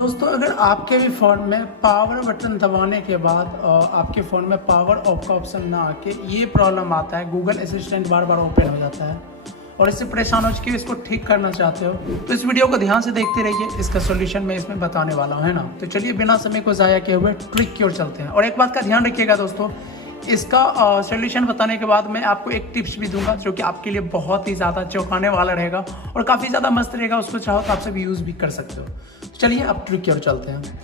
दोस्तों अगर आपके भी फ़ोन में पावर बटन दबाने के बाद आपके फ़ोन में पावर ऑफ का ऑप्शन ना आके ये प्रॉब्लम आता है, गूगल असिस्टेंट बार बार ओपन हो जाता है और इससे परेशान हो चुके इसको ठीक करना चाहते हो तो इस वीडियो को ध्यान से देखते रहिए। इसका सॉल्यूशन मैं इसमें बताने वाला हूँ, है ना। तो चलिए बिना समय को ज़ाया किए हुए ट्रिक की ओर चलते हैं। और एक बात का ध्यान रखिएगा दोस्तों, इसका सॉल्यूशन बताने के बाद मैं आपको एक टिप्स भी दूंगा जो कि आपके लिए बहुत ही ज़्यादा चौंकाने वाला रहेगा और काफ़ी ज़्यादा मस्त रहेगा। उसको चाहो तो आप सब यूज़ भी कर सकते हो। चलिए अब ट्रिक की ओर चलते हैं।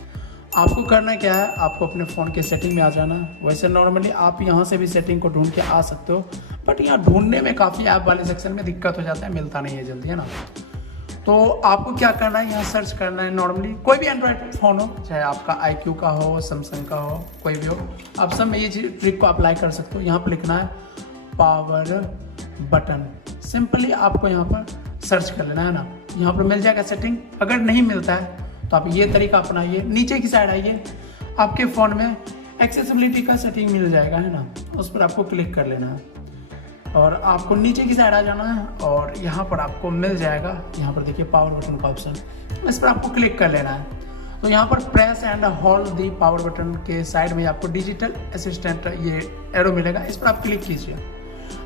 आपको करना क्या है, आपको अपने फ़ोन के सेटिंग में आ जाना है। वैसे नॉर्मली आप यहाँ से भी सेटिंग को ढूंढ के आ सकते हो, बट यहाँ ढूंढने में काफ़ी ऐप वाले सेक्शन में दिक्कत हो जाता है, मिलता नहीं है जल्दी, है ना। तो आपको क्या करना है, यहाँ सर्च करना है। नॉर्मली कोई भी एंड्रॉयड फ़ोन हो, चाहे आपका IQ का हो, सैमसंग का हो, कोई भी हो, आप सब में ये ट्रिक को अप्लाई कर सकते हो। यहाँ पर लिखना है पावर बटन। सिंपली आपको यहाँ पर सर्च कर लेना है ना, यहाँ पर मिल जाएगा सेटिंग। अगर नहीं मिलता है तो आप ये तरीका अपनाइए, नीचे की साइड आइए, आपके फ़ोन में एक्सेसिबिलिटी का सेटिंग मिल जाएगा, है ना। उस पर आपको क्लिक कर लेना है और आपको नीचे की साइड आ जाना है और यहाँ पर आपको मिल जाएगा, यहाँ पर देखिए पावर बटन का ऑप्शन, इस पर आपको क्लिक कर लेना है। तो यहाँ पर press and hold the power button के साइड में आपको डिजिटल असिस्टेंट ये एरो मिलेगा, इस पर आप क्लिक कीजिए।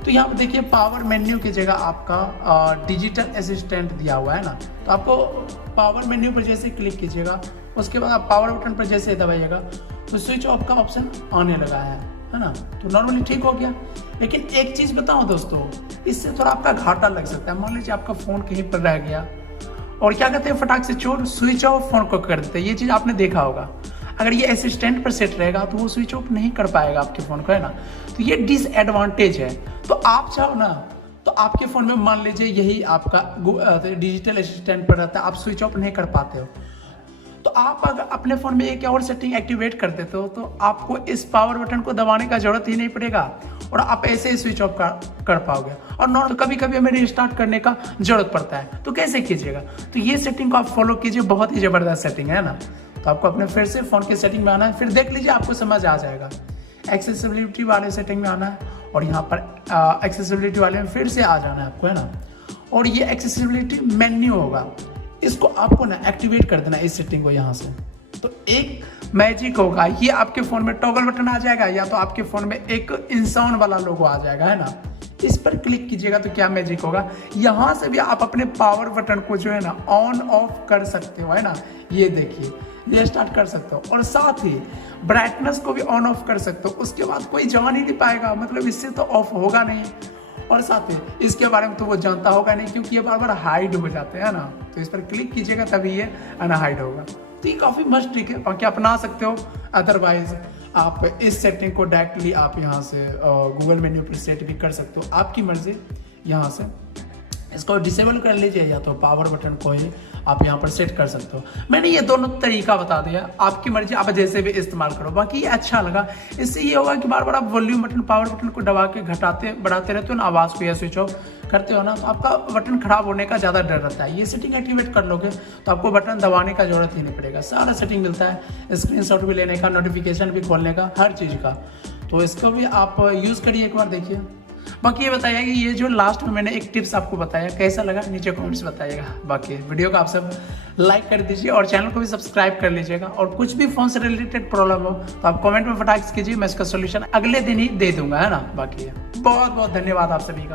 तो यहाँ पर देखिए पावर मेन्यू की जगह आपका डिजिटल असिस्टेंट दिया हुआ है ना। तो आपको पावर मेन्यू पर जैसे क्लिक कीजिएगा, उसके बाद आप पावर बटन पर जैसे दबाइएगा तो स्विच ऑफ का ऑप्शन आने लगा है ना। तो नॉर्मली ठीक हो गया। लेकिन एक चीज़ बताऊं दोस्तों, इससे थोड़ा आपका घाटा लग सकता है। मान लीजिए आपका फ़ोन कहीं पर रह गया और क्या कहते हैं, फटाक से चोर स्विच ऑफ फ़ोन को कर देते हैं। ये चीज़ आपने देखा होगा। अगर ये असिस्टेंट पर सेट रहेगा तो वो स्विच ऑफ नहीं कर पाएगा आपके फ़ोन को, है ना। तो ये डिसएडवांटेज है। तो आप चाहो ना तो आपके फ़ोन में मान लीजिए यही आपका डिजिटल असिस्टेंट पर रहता है, आप स्विच ऑफ नहीं कर पाते हो, तो आप अगर अपने फ़ोन में एक और सेटिंग एक्टिवेट कर देते हो तो आपको इस पावर बटन को दबाने का जरूरत ही नहीं पड़ेगा और आप ऐसे ही स्विच ऑफ कर पाओगे। और नॉर्मल कभी कभी हमें रिस्टार्ट करने का जरूरत पड़ता है, तो कैसे कीजिएगा, तो ये सेटिंग को आप फॉलो कीजिए, बहुत ही ज़बरदस्त सेटिंग है ना। तो आपको अपने फिर से फ़ोन की सेटिंग में आना है, फिर देख लीजिए आपको समझ आ जाएगा। एक्सेसिबिलिटी वाले सेटिंग में आना है और यहाँ पर एक्सेसिबिलिटी वाले में फिर से आ जाना है आपको, है ना। और ये एक्सेसिबिलिटी मेन्यू होगा, इसको आपको ना एक्टिवेट कर देना इस सेटिंग को यहाँ से। तो एक मैजिक होगा, ये आपके फ़ोन में टॉगल बटन आ जाएगा या तो आपके फ़ोन में एक इंसान वाला लोगो आ जाएगा, है ना। इस पर क्लिक कीजिएगा तो क्या मैजिक होगा, यहाँ से भी आप अपने पावर बटन को जो है ना ऑन ऑफ कर सकते हो, है ना। ये देखिए रीस्टार्ट कर सकते हो और साथ ही ब्राइटनेस को भी ऑन ऑफ कर सकते हो। उसके बाद कोई जान ही नहीं पाएगा, मतलब इससे तो ऑफ होगा नहीं। और साथ ही इसके बारे में तो वो जानता होगा नहीं क्योंकि ये बार बार हाइड हो जाते हैं ना। तो इस पर क्लिक कीजिएगा तभी ये अनहाइड होगा। तो ये काफ़ी मस्त ट्रिक है, बाकी अपना सकते हो। अदरवाइज आप इस सेटिंग को डायरेक्टली आप यहाँ से गूगल मेन्यू पर सेट भी कर सकते हो, आपकी मर्जी। यहाँ से इसको डिसेबल कर लीजिए या तो पावर बटन को ही आप यहाँ पर सेट कर सकते हो। मैंने ये दोनों तरीका बता दिया, आपकी मर्जी, आप जैसे भी इस्तेमाल करो। बाकी ये अच्छा लगा, इससे ये होगा कि बार बार आप वॉल्यूम बटन पावर बटन को दबा के घटाते बढ़ाते रहते हो ना, आवाज़ को या स्विच ऑफ करते हो ना, तो आपका बटन खराब होने का ज़्यादा डर रहता है। ये सेटिंग एक्टिवेट कर लोगे तो आपको बटन दबाने का जरूरत ही नहीं पड़ेगा, सारा सेटिंग मिलता है, स्क्रीनशॉट भी लेने का, नोटिफिकेशन भी खोलने का, हर चीज़ का। तो इसको भी आप यूज़ करिए, एक बार देखिए। बाकी ये बताइए कि ये जो लास्ट में मैंने एक टिप्स आपको बताया कैसा लगा, नीचे कमेंट्स बताइएगा। बाकी वीडियो को आप सब लाइक कर दीजिए और चैनल को भी सब्सक्राइब कर लीजिएगा। और कुछ भी फ़ोन से रिलेटेड प्रॉब्लम हो तो आप कमेंट में फटाक से कीजिए, मैं इसका सोल्यूशन अगले दिन ही दे दूंगा, है ना। बाकी बहुत बहुत धन्यवाद आप सभी का।